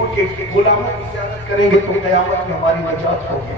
حضور کے غلاموں کی زیارت کریں گے تو قیامت میں ہماری نجات ہوگی.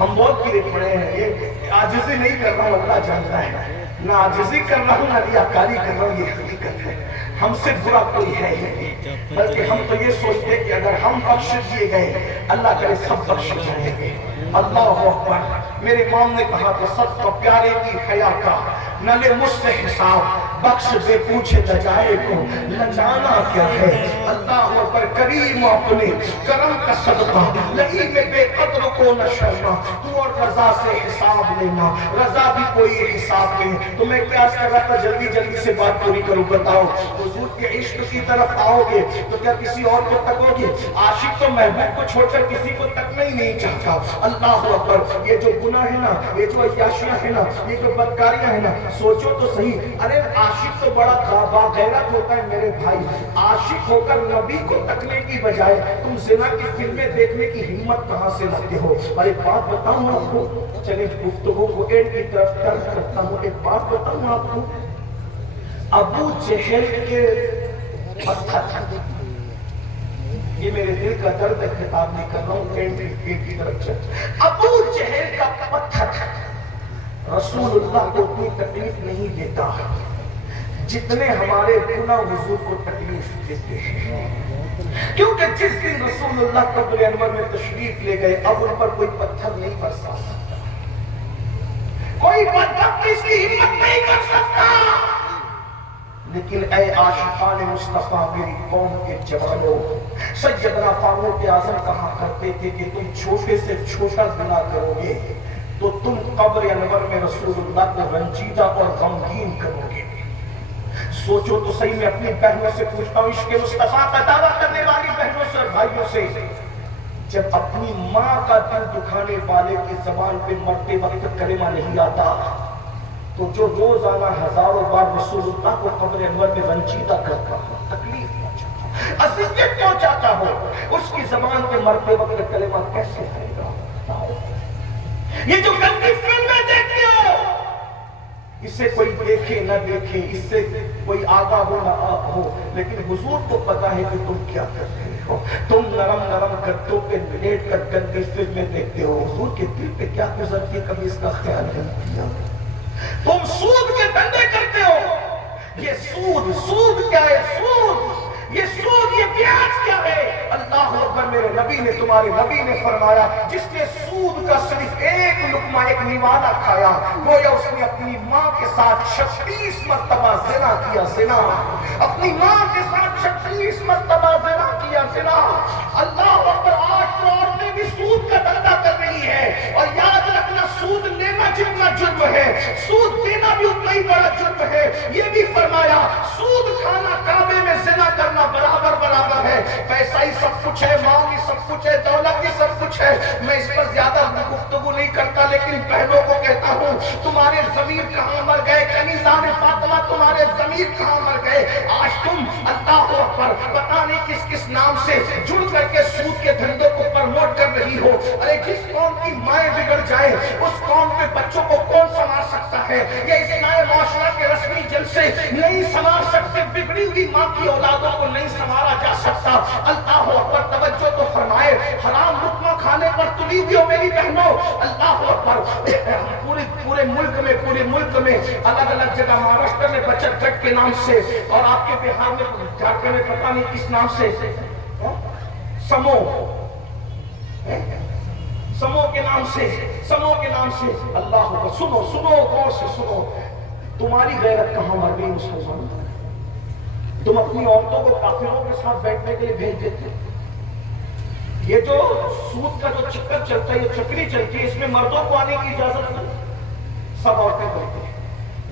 ہم بہت گرے پڑے ہیں. یہ عاجزی نہیں کر رہا ہوں, اللہ جانتا ہے, نہ عاجزی کر رہا ہوں نہ ریاکاری کر رہا ہوں, یہ حقیقت ہے. ہم سے برا کوئی ہے ہی نہیں, بلکہ ہم تو یہ سوچتے کہ اگر ہم بخش دیے گئے اللہ کرے سب بخش جائیں گے. اللہ اکبر. میرے امام نے کہا کہ سب کو پیارے کی حیا کا نہ لے مجھ سے حساب, بخش دے پوچھے لجائے کو لجانا کیا ہے. اللہ اکبر. کریم اپنے کرم کا صدقہ لئیم بے قدر کو نہ شرما, تو اور رضا سے حساب لینا, رضا بھی کوئی حساب نہیں. تو میں قیاس کر رہا تھا جلدی جلدی سے بات پوری کروں. بتاؤ حضور کے عشق کی طرف آؤ گے تو کیا کسی اور کو تکو گے؟ عاشق تو محبوب کو چھوڑ کر کسی کو تکنا ہی نہیں چاہتا. اللہ اکبر. یہ جو گناہ ہے نا, یہ جو عیاشیاں ہیں نا, یہ جو بدکاریاں ہیں نا, سوچو تو صحیح. ارے عاشق تو بڑا باغیرت ہوتا ہے میرے بھائی. عاشق ہو کر نبی کو تکنے کی بجائے تم زنا کی فلمیں دیکھنے کی ہمت کہاں سے لاتے ہو؟ اور ایک بات بتاؤں آپ کو, چلے گفتگو کو اینڈ کی طرف ٹرن کرتا ہوں. ایک بات بتاؤں آپ کو, ابو جہل کے پتھر, یہ میرے دل کا درد ہے, خطاب نہیں کر رہا ہوں, اینڈ کی طرف چل. ابو جہل کا پتھر رسول اللہ کو اتنی تکلیف نہیں دیتا جتنے ہمارے گناہ حضور کو تکلیف دیتے ہیں. کیونکہ جس دن رسول اللہ قبر انور میں تشریف لے گئے, اب ان پر کوئی پتھر نہیں برسا سکتا, کوئی بدبخت اس کی ہمت نہیں کر سکتا. لیکن اے عاشقان مصطفیٰ میری قوم کے جوانوں, سیدنا فاروق اعظم کہا کرتے تھے کہ تم چھوٹے سے چھوٹا گناہ کرو گے تو تم قبر انور میں رسول اللہ کو رنجیدہ اور غمگین کرو گے. سوچو تو صحیح. میں اپنی بہنوں سے پوچھتا ہوں, عشق مصطفیٰ کا دعویٰ کرنے والی بہنوں سے اور بھائیوں سے, جب اپنی ماں کا دل دکھانے والے کی زبان پہ مرتے وقت کلمہ نہیں آتا تو جو روزانہ ہزاروں بار رسول اللہ کو قبر انور میں رنجیدہ کرتا ہو, تکلیف پہنچاتا, اذیت پہنچاتا ہو, اس کی زبان پہ مرتے وقت کلمہ کیسے آئے گا؟ یہ جو گندی فلمیں دیکھتے ہو, اسے کوئی دیکھے نہ دیکھے, اس سے کوئی آگاہ ہو نہ ہو, لیکن حضور کو پتا ہے کہ تم کیا کر رہے ہو. تم نرم نرم گدوں پہ لیٹ کر گندی فلمیں دیکھتے ہو. حضور کے دل پہ کیا گزرتی ہے, کبھی اس کا خیال نہیں کیا. تم سود کے دھندے کرتے ہو. یہ سود کیا ہے؟ یہ سود, یہ بیاج کیا ہے؟ اللہ اکبر. میرے نبی نے, تمہارے نبی نے فرمایا, جس نے سود کا صرف ایک لقمہ, ایک نوالا کھایا, گویا اس نے اپنی ماں کے ساتھ 36 مرتبہ زنا کیا. زنا, اپنی ماں کے ساتھ 36 مرتبہ زنا کیا. زنا. اللہ اکبر. آج تو عورتیں بھی سود کا دھندا کر رہی ہے, اور یاد رکھنا سود لینا جتنا جرم ہے, سود دینا بھی اتنا ہی بڑا جرم ہے. یہ بھی فرمایا سود کھانا کعبے میں زنا کرنا برابر ہے. پیسہ ہی سب کچھ ہے, مال ہی سب کچھ ہے, دولت ہی سب کچھ ہے. میں اس پر زیادہ گفتگو نہیں کرتا, لیکن بہنوں کو کہتا ہوں, تمہارے ضمیر کہاں مر گئے؟ کنیزان فاطمہ, تمہارے ضمیر کہاں مر گئے؟ آج تم اللہ اکبر پتہ نہیں کس کس نام سے جڑ کر کے سود کے دھندوں کو پرموٹ کر رہی ہو. ارے جس قوم کی مائیں بگڑ جائے, اس قوم کے بچوں کو کون سنبھال سکتا ہے؟ یہ اس نئے معاشرہ کے رسمی جلسے نہیں سنبھال سکتے. بگڑی ہوئی ماں کی اولادوں کو نہیں سنبھالا جا سکتا. اللہ اکبر. توجہ تو فرمائے, حرام لقمہ کھانے پر تلی ہوئی ہو میری بہنوں. اللہ اکبر. پورے ملک میں الگ الگ جگہ, مہاراشٹر میں بچت گٹ کے نام سے, اور آپ کے بہار میں, جھارکھنڈ میں پتہ نہیں کس نام سے, سمو کے نام سے. اللہ اکبر. سنو غور سے سنو. تمہاری غیرت کہاں مر گئی مسلمان؟ تم اپنی عورتوں کو کافروں کے ساتھ بیٹھنے کے لیے بھیج دیتے. یہ جو سود کا جو چکر چلتا ہے, یہ چکری چلتی ہے, اس میں مردوں کو آنے کی اجازت نہیں, سب عورتیں بیٹھتی ہیں.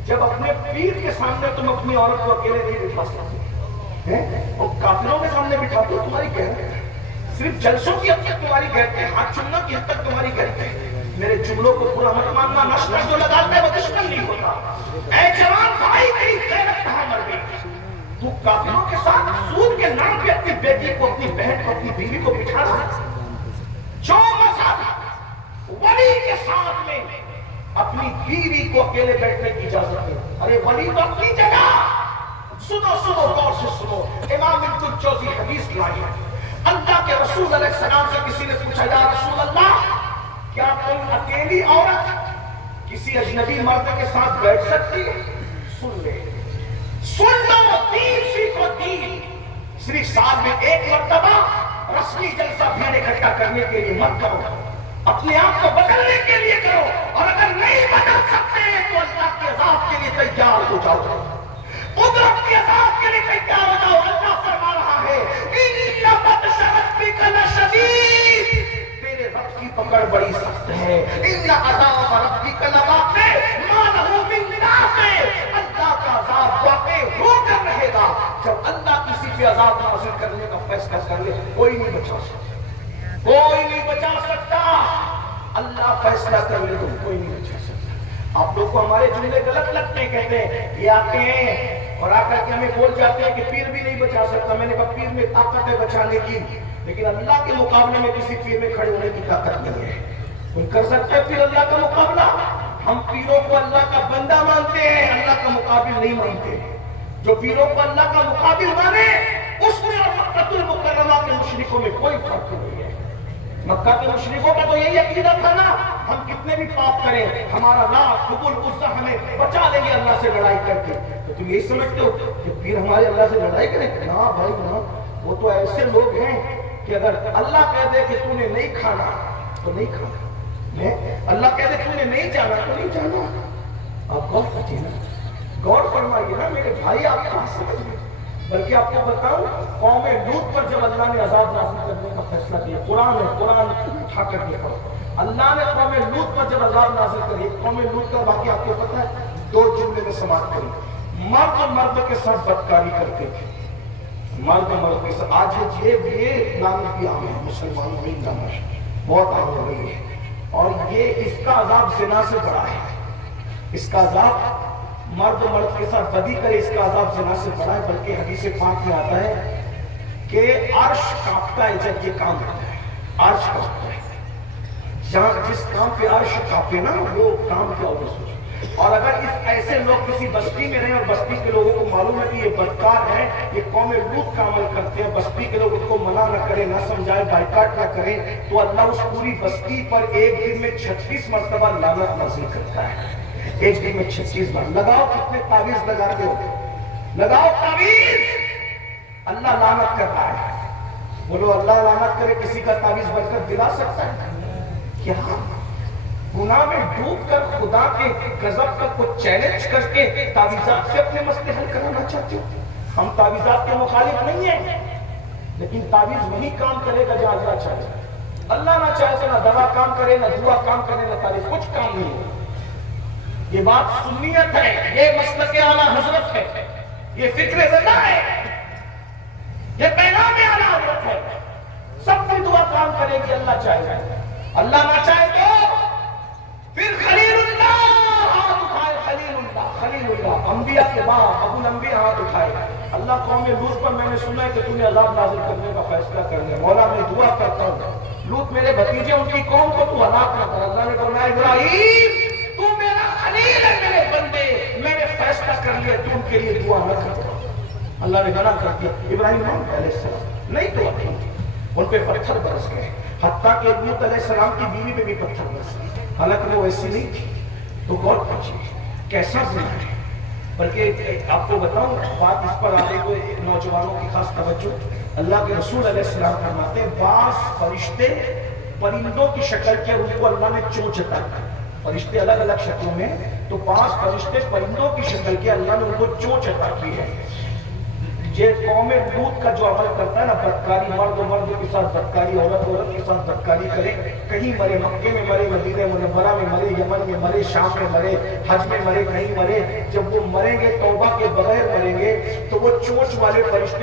جب اپنے پیر کے سامنے تم اپنی عورت کو اکیلے نہیں بٹھا سکتے, اور کافروں کے سامنے بٹھاتے ہو, تمہاری غیرت. صرف جلسوں کی حد تک تمہاری غیرت ہے, ہاتھ چومنا کی حد تک تمہاری غیرت ہے. میرے جملوں کو پورا مت ماننا, نشنا جو لگاتا ہے وہ دشمن نہیں ہوتا. اے جوان بھائی, میری غیرت کہاں مر گئی؟ تو کافروں کے ساتھ سود کے نام پہ اپنی بیٹی کو, اپنی بہن کو, اپنی بیوی کو بٹھا رہا ہے. جو مذہب ولی کے ساتھ میں اپنی بیوی کو اکیلے بیٹھنے کی اجازت ہے, ارے ولی تو اپنی جگہ. سنو غور سے سنو. امام ابن الجوزی حدیث لائی ہے, रसूल अलैहि सलाम से किसी ने पूछा, या रसूल अल्लाह, क्या तुम अकेली औरत किसी अजनबी मर्द के साथ बैठ सकती है? सुन ले, सुन लो, दीन सीखो, दीन। सिर्फ साल में एक मर्तबा रस्मी जलसा भीड़ इकट्ठा करने के लिए मत करो, अपने आप को बदलने के लिए करो, और अगर नहीं बदल सकते तो अल्लाह के अज़ाब के लिए तैयार हो जाओ, कुदरत के अज़ाब के लिए तैयार हो जाओ। अल्लाह फरमा रहा है, इन्ना बत्श रब्बिका लशदीद, तेरे रब की पकड़ बड़ी सख्त है। इन्ना अज़ाब रब्बिका लवाक़ि मा लहू मिन दाफ़िअ, अल्लाह का अज़ाब वाक़ई होकर रहेगा। जब अल्लाह किसी पे अज़ाब नाज़िल करने का फैसला कर ले, कोई नहीं बचा सकता, कोई नहीं बचा सकता। अल्लाह फैसला कर ले तो कोई नहीं बचा सकता। आप लोग को हमारे जुमले गलत लगते हैं, कहते हैं ये आते हैं और आकर के हमें बोल जाते हैं कि पीर भी नहीं बचा सकता। मैंने कहा पीर में ताकत है बचाने की, लेकिन अल्लाह के मुकाबले में किसी पीर में खड़े होने की ताकत नहीं है। कोई कर सकता है पीर अल्लाह का मुकाबला? हम पीरों को अल्लाह का बंदा मानते हैं, अल्लाह का मुकाबिल नहीं मानते। जो पीरों को अल्लाह का मुकाबिल माने, उसमें और मक्कातुल मुकर्रमा के मुशरिकों में कोई फर्क नहीं है। मक्का के मुशरिकों का तो यही अकीदा था ना, हम कितने भी पाप करें, हमारा लात कुबुल उज़्ज़ा हमें बचा लेंगे अल्लाह से लड़ाई करके। तो तुम यही समझते हो कि पीर हमारे अल्लाह से लड़ाई करें? ना भाई ना, वो तो ऐसे लोग हैं कि अगर अल्लाह कह दे कि तूने नहीं खाना तो नहीं खाना, अल्लाह कह दे तूने नहीं जाना तो नहीं जाना। आप गौर कीजिए ना, गौर फरमाइए ना मेरे भाई, आप कहाँ समझिए। बल्कि आपको बताऊं, कौम लूत पर जब अल्लाह ने अज़ाब नाज़िल करने का फैसला किया, कुरान उठा करके पढ़ो, अल्लाह ने कौम लूत पर जब अज़ाब नाज़िल करी, कौम लूत का वाक़या आपको पता है, 2 जुमले में समाप्त करी। मर्द के साथ बदकारी करते थे, मर्द के साथ। आज ये नाम की आम है मुसलमानों में, नमाज बहुत आम हो गई है, और ये इसका अज़ाब ज़िना से बड़ा है। इसका अज़ाब मर्द के साथ बदी करे, इसका अज़ाब ज़िना से बड़ा है। बल्कि हदीस पाक में आता है कि अर्श कांपता है जब ये काम होता है, अर्श कांपता है। जहाँ जिस काम पे अर्श कांपे ना, वो काम क्या होगा सोचो। और अगर इस ऐसे लोग किसी बस्ती में रहे और बस्ती के लोगों को मालूम है कि ये बदकार है, ये कौम लूत का अमल करते हैं, बस्ती के लोग उनको मना न करें, न समझाए, बाइकाट न करें, तो अल्लाह उस पूरी बस्ती पर एक दिन में 36 मरतबा लानत नाज़िल करता है। एक दिन में 36 बार। लगाओ कितने तावीज लगाते हो, लगाओ तावीज, अल्लाह लानत कर रहा है। बोलो अल्लाह लानत करे, किसी का तावीज बरकत दिला सकता है क्या? गुनाह में डूब कर खुदा के गजब का को चैलेंज करके तावीज़ात से अपने मसले हल कराना चाहते हो? हम तावीज़ात के मुखालिफ नहीं है, लेकिन तावीज वही काम करेगा जहाँ अल्लाह चाहे। अल्लाह ना चाहे तो ना दवा काम करे, ना दुआ काम करे, ना तावीज, कुछ काम नहीं है। ये बात सुन्नियत है, ये मसलक आला हजरत है, ये फिक्र रज़ा है, ये पैगाम आला हजरत है। सब कोई दुआ काम करेगी अल्लाह चाहे, अल्लाह ना चाहे तो फिर खलीलुल्लाह हाथ उठाए, खलीलुल्लाह अंबिया के बाप अबुल अंबिया हाथ उठाए। अल्लाह कौम लूत पर मैंने सुना है कि तूने अज़ाब नाज़िल करने का फैसला कर लिया, मौला मैं दुआ करता हूँ लूत मेरे भतीजे उनकी कौम को तू हलाक न कर। अल्लाह ने फरमाया इब्राहीम तू मेरा खलील है, मेरे बंदे, मैंने फैसला कर लिया, तू उनके लिए दुआ न कर। अल्लाह ने मना कर दिया। इब्राहीम अलैहिस्सलाम नहीं तो उन पे पत्थर बरस गए, हत्ता कि लूत अलैहिस्सलाम की बीवी पे भी पत्थर बरस गए। हालांकि वो ऐसी नहीं थी। तो गौर कीजिए कैसा गुनाह है। बल्कि आपको बताऊं बात इस पर आने को नौजवानों की खास तवज्जो, अल्लाह के रसूल अलैहिस्सलाम फरमाते हैं बास फरिश्ते परिंदों की शक्ल के, उनको अल्लाह ने चोंच अता की, फरिश्ते अलग अलग शक्लों में, तो बास फरिश्ते परिंदों की शक्ल के अल्लाह ने उनको चोंच अता की है। ये कौम लूत का जो अमल करता है ना, बदकारी, मर्द के साथ बदकारी, औरत के साथ बदकारी करे, कहीं मरे, मक्के में मरे, मदीना मुनव्वरा में मरे, यमन में मरे, शाम में मरे, हज में मरे, कहीं मरे, जब वो मरेंगे तौबा के बगैर मरेंगे तो वो चोंच वाले फरिश्ते